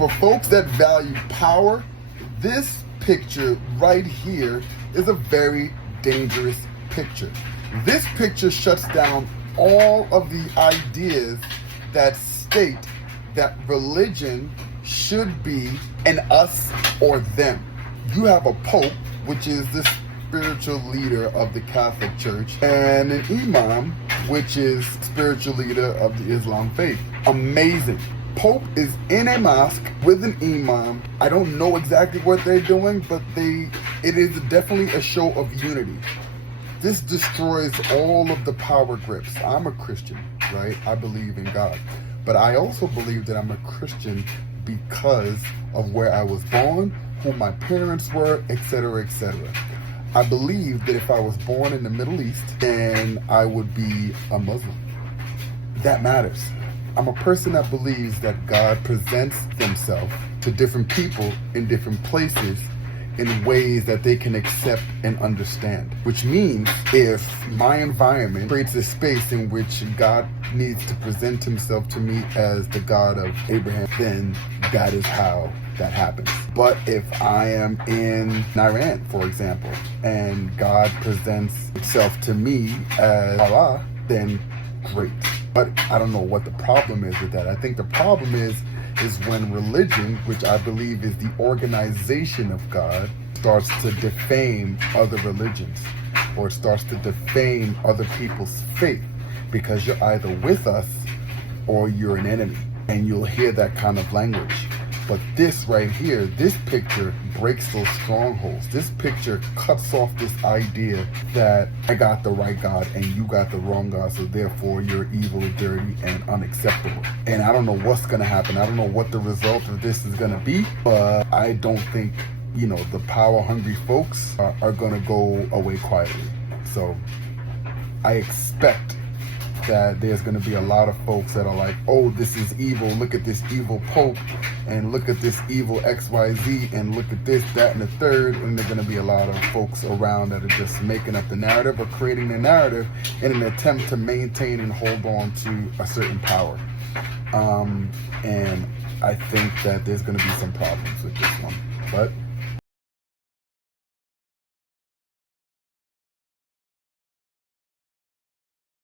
For folks that value power, this picture right here is a very dangerous picture. This picture shuts down all of the ideas that state that religion should be an us or them. You have a pope, which is the spiritual leader of the Catholic Church, and an imam, which is spiritual leader of the Islam faith. Amazing. Pope is in a mosque with an imam. I don't know exactly what they're doing, but it is definitely a show of unity. This destroys all of the power grips. I'm a Christian, right? I believe in God. But I also believe that I'm a Christian because of where I was born, who my parents were, etc., etc. I believe that if I was born in the Middle East, then I would be a Muslim. That matters. I'm a person that believes that God presents himself to different people in different places in ways that they can accept and understand. Which means if my environment creates a space in which God needs to present himself to me as the God of Abraham, then that is how that happens. But if I am in Iran, for example, and God presents himself to me as Allah, then great. But I don't know what the problem is with that. I think the problem is when religion, which I believe is the organization of God, starts to defame other religions, or it starts to defame other people's faith, because you're either with us or you're an enemy, and you'll hear that kind of language. But this right here, this picture breaks those strongholds. This picture cuts off this idea that I got the right God and you got the wrong God, so therefore you're evil, dirty, and unacceptable. And I don't know what's going to happen. I don't know what the result of this is going to be, but I don't think, the power-hungry folks are going to go away quietly. So I expect that there's going to be a lot of folks that are like, oh, this is evil, look at this evil Pope, and look at this evil XYZ, and look at this, that, and the third, and there's going to be a lot of folks around that are just making up the narrative or creating the narrative in an attempt to maintain and hold on to a certain power. And I think that there's going to be some problems with this one. But